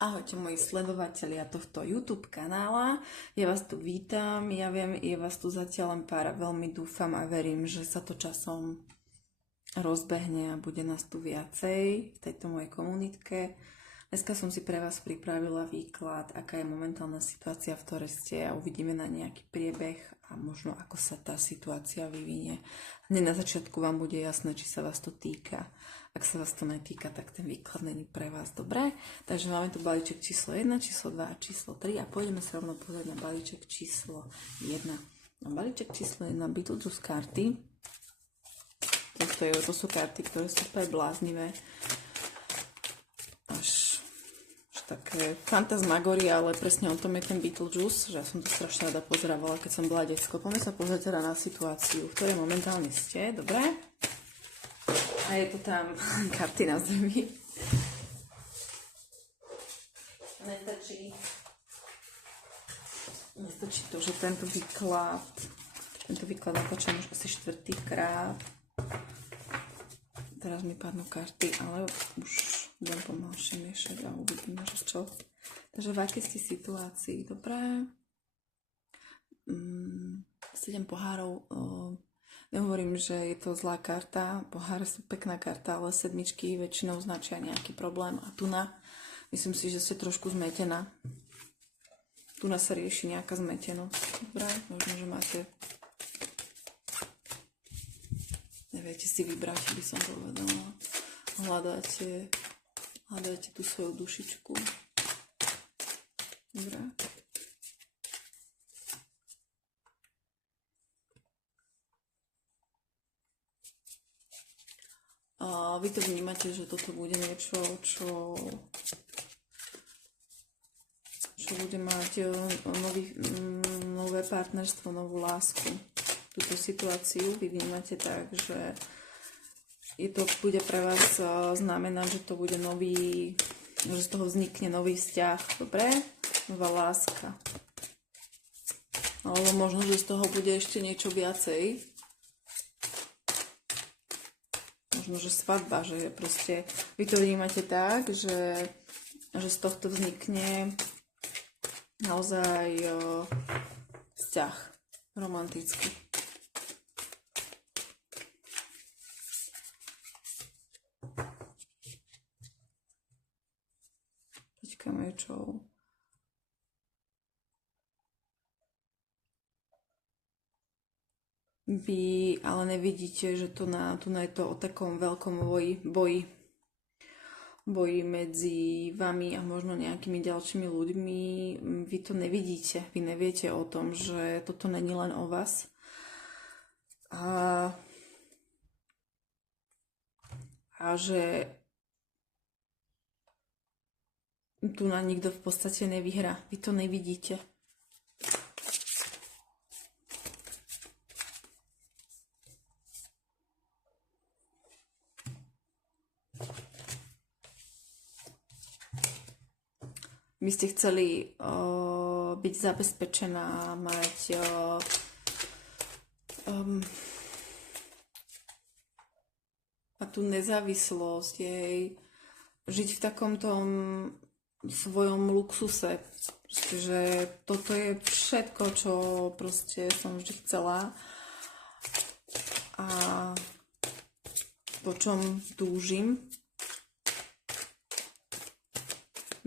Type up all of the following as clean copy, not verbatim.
Ahojte moji sledovatelia tohto YouTube kanála, ja vás tu vítam, ja viem, je vás tu zatiaľ len pár, veľmi dúfam a verím, že sa to časom rozbehne a bude nás tu viacej v tejto mojej komunitke. Dneska som si pre vás pripravila výklad, aká je momentálna situácia, v ktorej ste a uvidíme na nejaký priebeh a možno ako sa tá situácia vyvinie. Hneď na začiatku vám bude jasné, či sa vás to týka. Ak sa vás to netýka, tak ten výklad není pre vás dobré. Takže máme tu balíček číslo 1, číslo 2 a číslo 3 a pôjdeme sa rovno pozrieť na balíček číslo 1. Na balíček číslo 1 Beetlejuice karty. To sú karty, ktoré sú úplne bláznivé. Až také fantasmagoria, ale presne o tom je ten Beetlejuice, že ja som to strašne rada pozeravala, keď som bola decko. Poďme sa pozrieť teda na situáciu, v ktorej momentálne ste, dobre? A je to tam karty na zemi. Nestačí to, že tento výklad natáčam už asi 4-krát. Teraz mi padnú karty, ale už budem pomalšie miešať a uvidíme, že čo. Takže v akej ste situácii, dobré? 7 pohárov. Nehovorím, že je to zlá karta. Poháre sú pekná karta, ale sedmičky väčšinou značia nejaký problém. A myslím si, že ste trošku zmetená. Tu sa rieši nejaká zmetenosť. Dobre, možno, že máte... Neviete si vybrať, by som povedala. Hľadáte tú svoju dušičku. Dobre. A vy to vnímate, že toto bude niečo, čo bude mať nové partnerstvo, novú lásku. Túto situáciu vy vnímate tak, že bude pre vás znamenať, že to bude že z toho vznikne nový vzťah, dobre? Nová láska. Alebo možno, že z toho bude ešte niečo viacej. Možno, že svadba, že proste vy to vnímate tak, že z tohto vznikne naozaj vzťah romantický. Mečov. Vy ale nevidíte, že tu je to o takom veľkom boji medzi vami a možno nejakými ďalšími ľuďmi. Vy to nevidíte. Vy neviete o tom, že toto není len o vás. A že tu na nikto v podstate nevyhrá. Vy to nevidíte. Vy ste chceli byť zabezpečená, mať tú nezávislosť, žiť v takomto svojom luxuse. Proste, že toto je všetko, čo proste som vždy chcela a po čom túžim.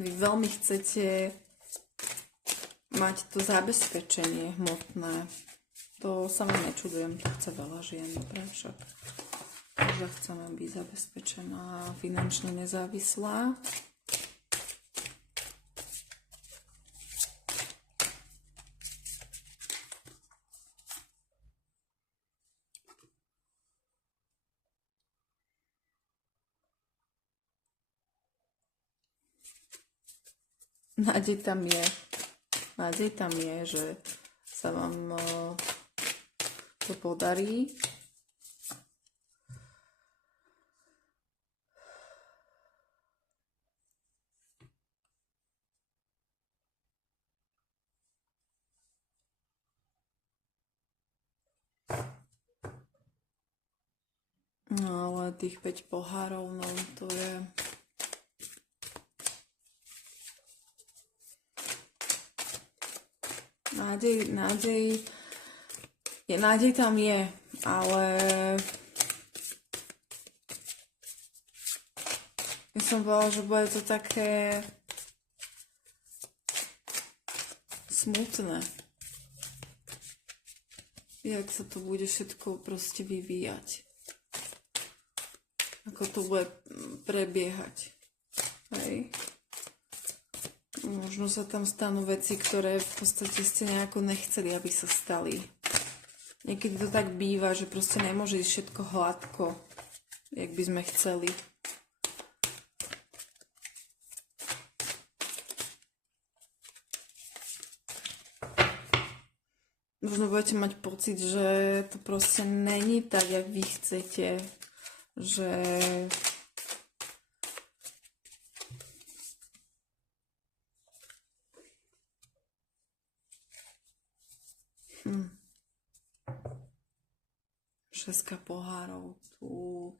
Vy veľmi chcete mať to zabezpečenie hmotné. To sa mi nečudujem, to chce veľa žien, dobre, však. Takže chceme byť zabezpečená, finančne nezávislá. Nádej tam je, že sa vám to podarí. No ale tých 5 pohárov, no to je... nádej tam je, ale ja som povedala, že bude to také smutné, jak sa to bude všetko proste vyvíjať, ako to bude prebiehať, hej. Možno sa tam stanú veci, ktoré v podstate ste nejako nechceli, aby sa stali. Niekedy to tak býva, že proste nemôže ísť všetko hladko, jak by sme chceli. Možno budete mať pocit, že to proste není tak, jak vy chcete, že šestka pohárov tu.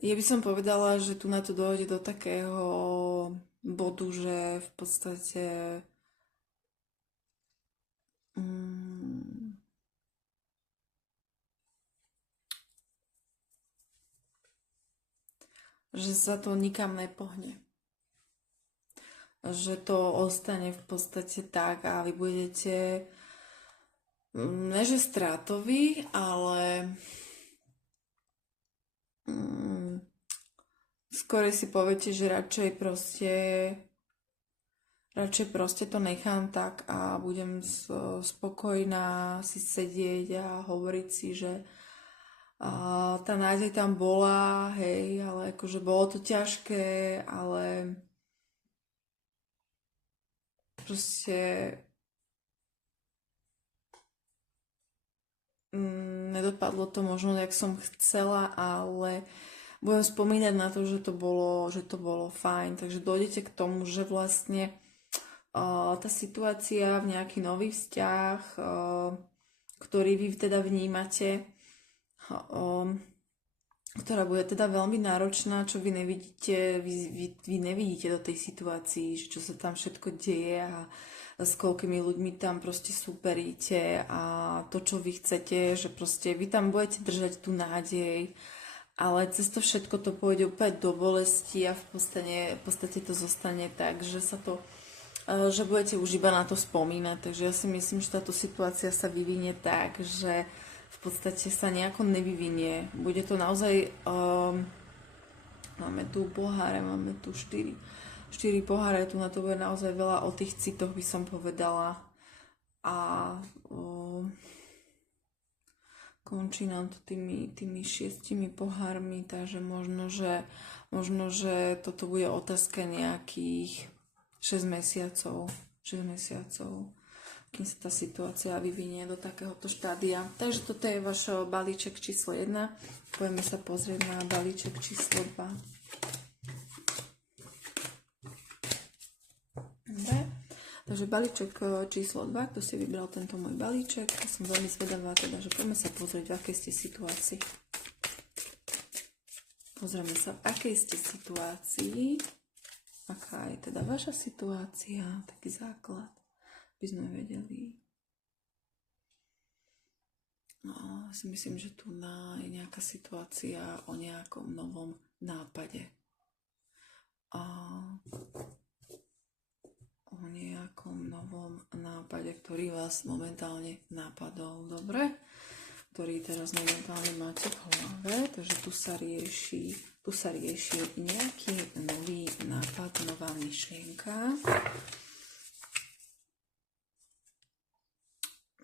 Ja by som povedala, že tu na to dojde do takého bodu, že v podstate že sa to nikam nepohne. Že to ostane v podstate tak a vy budete ne že strátoví, ale skôr si poviete, že radšej proste to nechám tak a budem spokojná si sedieť a hovoriť si, že tá nádej tam bola, hej, ale akože bolo to ťažké, ale proste nedopadlo to možno, jak som chcela, ale budem spomínať na to, že to bolo fajn. Takže dojdete k tomu, že vlastne tá situácia v nejaký nový vzťah, ktorý vy teda vnímate, ktorá bude teda veľmi náročná, čo vy nevidíte, vy nevidíte do tej situácii, že čo sa tam všetko deje a s koľkými ľuďmi tam proste superíte a to, čo vy chcete, že proste vy tam budete držať tú nádej, ale cez to všetko to pôjde úplne do bolesti a v podstate to zostane tak, že že budete už iba na to spomínať. Takže ja si myslím, že táto situácia sa vyvinie tak, že v podstate sa nejako nevyvinie. Bude to naozaj... máme tu poháre, máme tu 4 poháre, tu na to bude naozaj veľa o tých citoch, by som povedala. A končí nám to tými 6 pohármi, takže možno, že toto bude otázka nejakých 6 mesiacov, kým sa tá situácia vyvinie do takéhoto štádia. Takže toto je váš balíček číslo 1. Poďme sa pozrieť na balíček číslo 2. Dobre. Takže balíček číslo 2, kto si vybral tento môj balíček, ja som veľmi zvedavá, teda, že poďme sa pozrieť, v akej ste situácii. Pozrieme sa, v akej ste situácii, aká je teda vaša situácia, taký základ, by sme vedeli. No, si myslím, že tu je nejaká situácia o nejakom novom nápade. O nejakom novom nápade, ktorý vás momentálne napadol, dobre? Ktorý teraz momentálne máte v hlave, takže tu sa rieši nejaký nový nápad, nová myšlienka.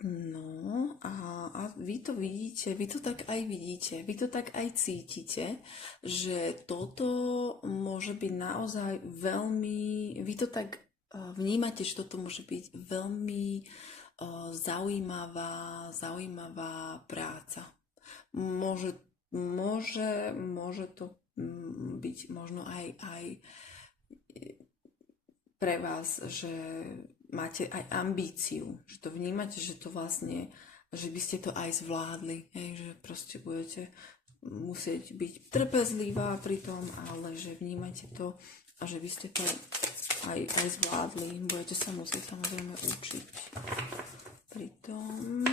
No a vy to vidíte, vy to tak aj vidíte, vy to tak aj cítite, že toto môže byť naozaj veľmi, vy to tak vnímate, že toto môže byť veľmi zaujímavá práca. Môže to byť možno aj pre vás, že máte aj ambíciu, že to vnímate, že to vlastne, že by ste to aj zvládli, že proste budete musieť byť trpezlivá pri tom, ale že vnímajte to a že by ste to aj zvládli. Budete sa musieť samozrejme učiť pri tom.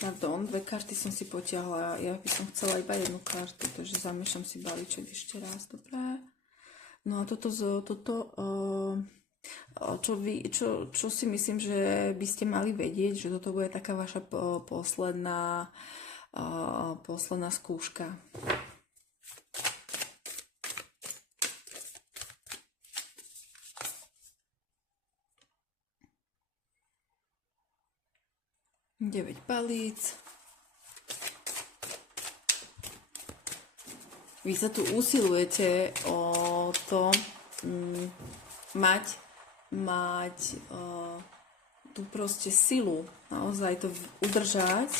Pardon, 2 karty som si potiahla, ja by som chcela iba 1 kartu, takže zamiešam si balíček ešte raz, dobré. No a čo si myslím, že by ste mali vedieť, že toto bude taká vaša posledná skúška. Deväť palíc. Vy sa tu usilujete o to mať tú proste silu, naozaj to udržať.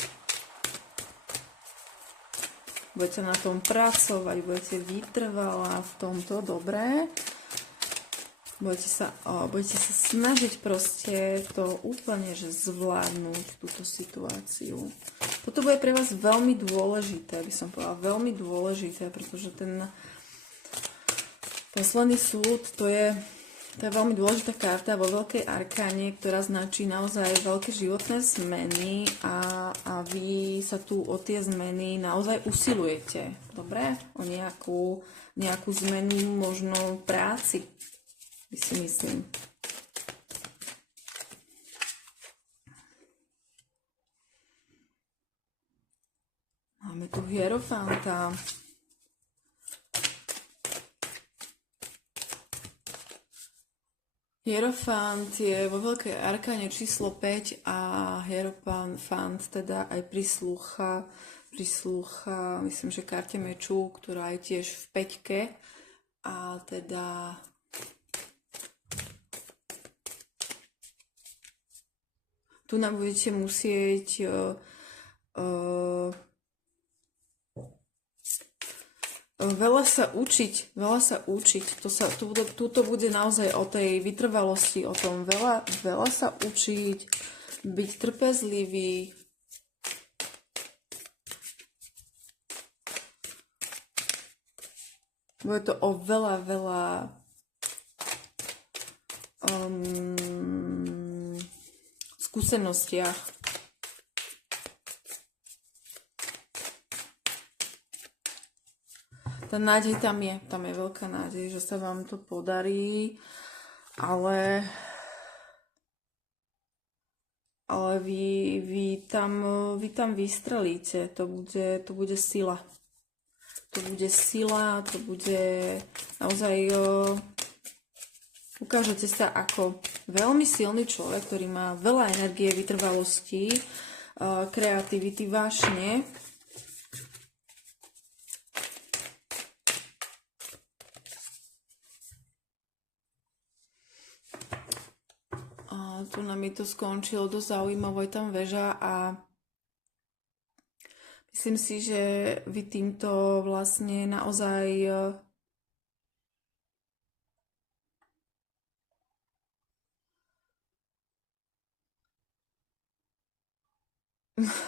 Budete na tom pracovať, budete vytrvalá v tomto, dobré. Budete sa snažiť proste to úplne, že zvládnuť túto situáciu. Toto bude pre vás veľmi dôležité, by som povedala, veľmi dôležité, pretože ten posledný súd, to je veľmi dôležitá karta vo veľkej arkáne, ktorá značí naozaj veľké životné zmeny a vy sa tu o tie zmeny naozaj usilujete. Dobre? O nejakú zmenu možno práci, by si myslím. Máme tu hierofanta. Hierofant je vo veľkej arkáne číslo 5 a hierofant teda aj prislúcha, myslím, že karte meču, ktorá je tiež v 5-ke a teda tu nám budete musieť veľa sa učiť. Tuto bude naozaj o tej vytrvalosti, o tom veľa sa učiť, byť trpezlivý. Bude to o veľa skúsenostiach. Tá nádej tam je veľká nádej, že sa vám to podarí, ale vy tam vystrelíte, to bude sila. To bude naozaj ukážete sa ako veľmi silný človek, ktorý má veľa energie, vytrvalosti, kreativity, vášne. Tu nám to skončilo dosť zaujímavé, je tam väža a myslím si, že vy týmto vlastne naozaj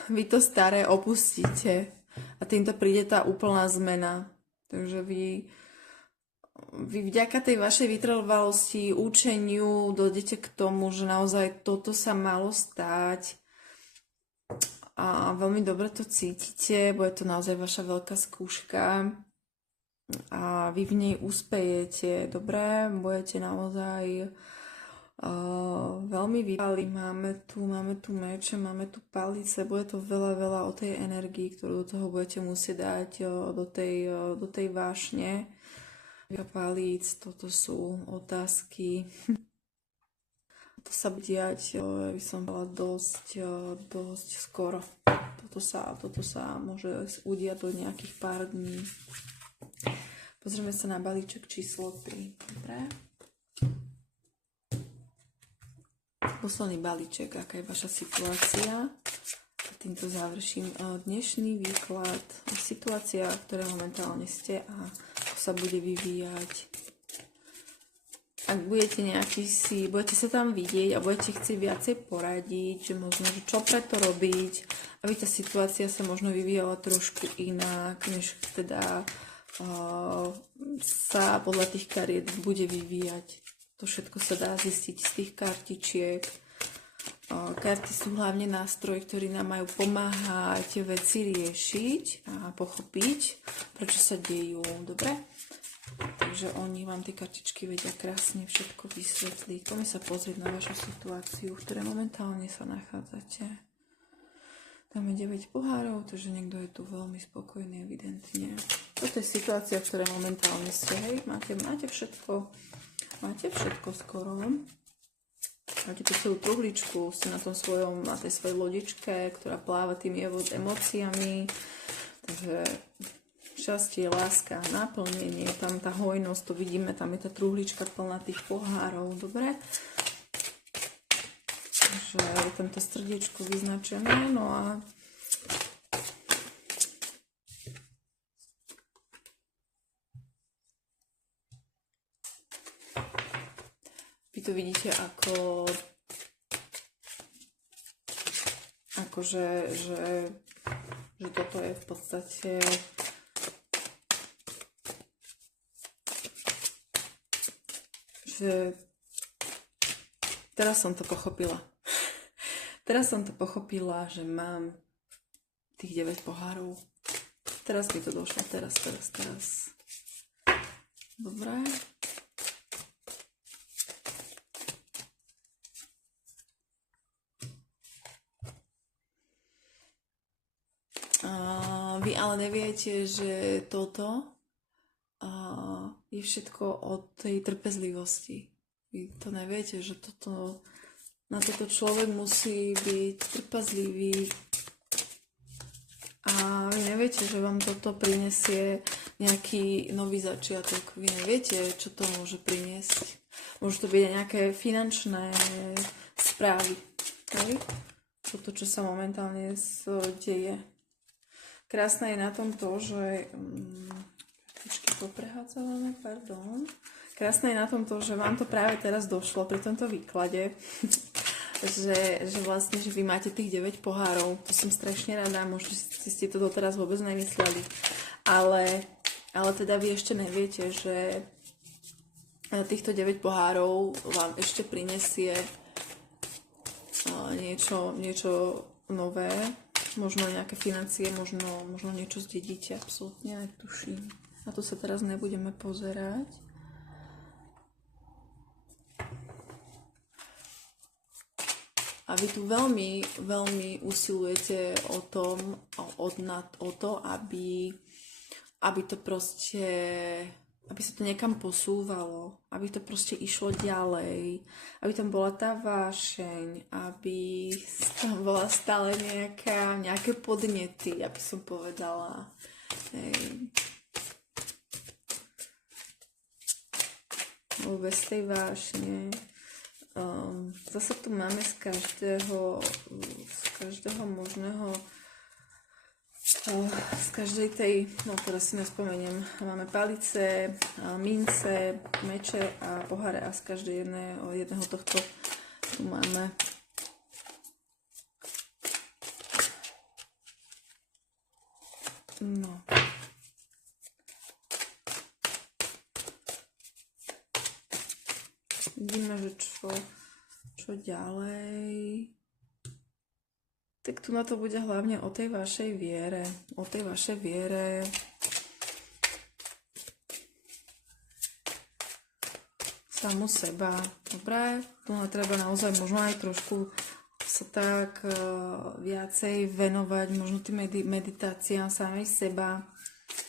vy to staré opustíte a týmto príde tá úplná zmena. Takže vy vďaka tej vašej vytrvalosti, učeniu dojdete k tomu, že naozaj toto sa malo stať a veľmi dobre to cítite, bude to naozaj vaša veľká skúška a vy v nej uspejete, dobre, budete naozaj veľmi vytrvalí. Máme tu meče, máme tu palice, bude to veľa o tej energii, ktorú do toho budete musieť dať do tej vášne. Palíc, toto sú otázky. To sa bude diať, ja by som bola dosť skoro. Toto sa môže udiať do nejakých pár dní. Pozrieme sa na balíček číslo 3. Dobre. Posledný balíček, aká je vaša situácia. Týmto završím dnešný výklad. Situácia, v ktorej momentálne ste a sa bude vyvíjať. ak budete sa tam vidieť a budete chcieť viacej poradiť, že možno, že čo preto robiť, aby tá situácia sa možno vyvíjala trošku inak, než teda sa podľa tých kariet bude vyvíjať. To všetko sa dá zistiť z tých kartičiek. Karty sú hlavne nástroj, ktorý nám majú pomáhať veci riešiť a pochopiť, prečo sa dejú. Dobre? Takže oni vám tie kartičky vedia krásne všetko vysvetliť. Poďme sa pozrieť na vašu situáciu, v ktorej momentálne sa nachádzate. Tam je 9 pohárov, takže niekto je tu veľmi spokojný, evidentne. Toto je situácia, v ktorej momentálne ste. Hej? Máte všetko. Máte všetko skoro. Máte tu celú truhličku, ste na tej svojej lodičke, ktorá pláva tými emóciami. Takže šťastie, láska, naplnenie, tam tá hojnosť, to vidíme, tam je tá truhlička plná tých pohárov, dobre? Takže je tam to srdiečko vyznačené, no a vy to vidíte že toto je v podstate že teraz som to pochopila. Teraz som to pochopila, že mám tých 9 pohárov. Teraz mi to došlo. Teraz. Dobre. Vy ale neviete, že toto je všetko o tej trpezlivosti. Vy to neviete, že na toto človek musí byť trpezlivý a vy neviete, že vám toto prinesie nejaký nový začiatok. Vy neviete, čo to môže priniesť. Môžu to byť aj nejaké finančné správy. Hej? Toto, čo sa momentálne deje. Krásne je na tom to, že Krásne je na tom to, že vám to práve teraz došlo pri tomto výklade, že vlastne, že vy máte tých 9 pohárov. To som strašne rada, možno ste to doteraz vôbec nemysleli. Ale teda vy ešte neviete, že týchto 9 pohárov vám ešte prinesie niečo nové. Možno nejaké financie, možno niečo zdedíte, absolútne netuším. Na to sa teraz nebudeme pozerať. A vy tu veľmi, veľmi usilujete o to, aby to proste, aby sa to niekam posúvalo, aby to proste išlo ďalej, aby tam bola tá vášeň, aby tam bola stále nejaké podnety, aby som povedala. Bez tej vášne. Zase tu máme z každého možného z každej tej, teraz si nespomeniem, máme palice, mince, meče a poháre a z každej jedného tohto tu máme vidíme, že čo ďalej. Tak tu na to bude hlavne o tej vašej viere. O tej vašej viere. Samu seba. Dobre? Tu treba naozaj možno aj trošku sa tak viacej venovať možno tým meditáciám samej seba.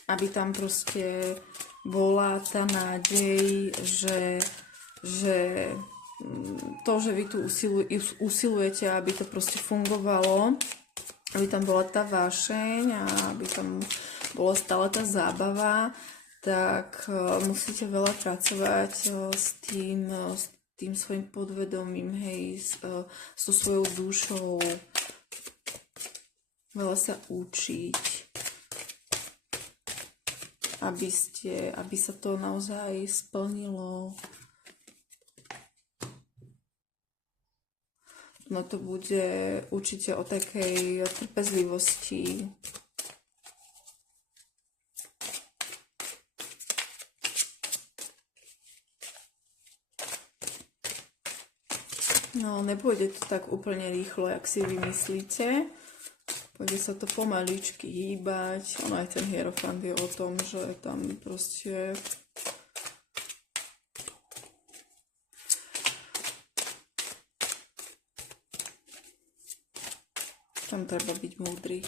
Aby tam proste bola tá nádej, že to, že vy tu usilujete, aby to proste fungovalo, aby tam bola tá vášeň a aby tam bola stále tá zábava, tak musíte veľa pracovať s tým svojim podvedomím, hej, s tou svojou dušou, veľa sa učiť, aby sa to naozaj splnilo. No to bude určite o takej trpezlivosti. No, nepôjde to tak úplne rýchlo, jak si vymyslíte. Pôjde sa to pomaličky hýbať. Ono aj ten hierofant je o tom, že tam proste tam treba byť múdry.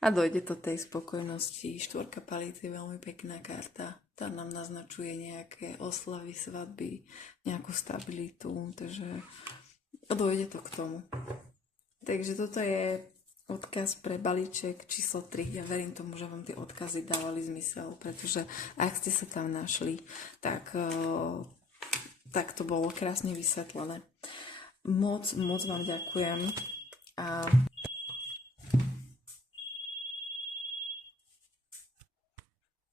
A dojde to tej spokojnosti. Štvorka palíc je veľmi pekná karta. Tá nám naznačuje nejaké oslavy, svadby, nejakú stabilitu, takže dojde to k tomu. Takže toto je odkaz pre balíček číslo 3. Ja verím tomu, že vám tie odkazy dávali zmysel, pretože ak ste sa tam našli, tak to bolo krásne vysvetlené. Moc vám ďakujem a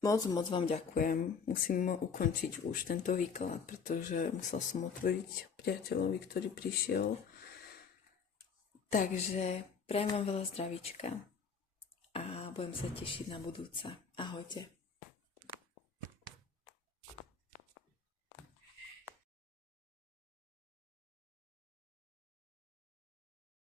moc vám ďakujem. Musím ukončiť už tento výklad, pretože musel som otvoriť priateľovi, ktorý prišiel. Takže prajem vám veľa zdravíčka a budem sa tešiť na budúce. Ahojte.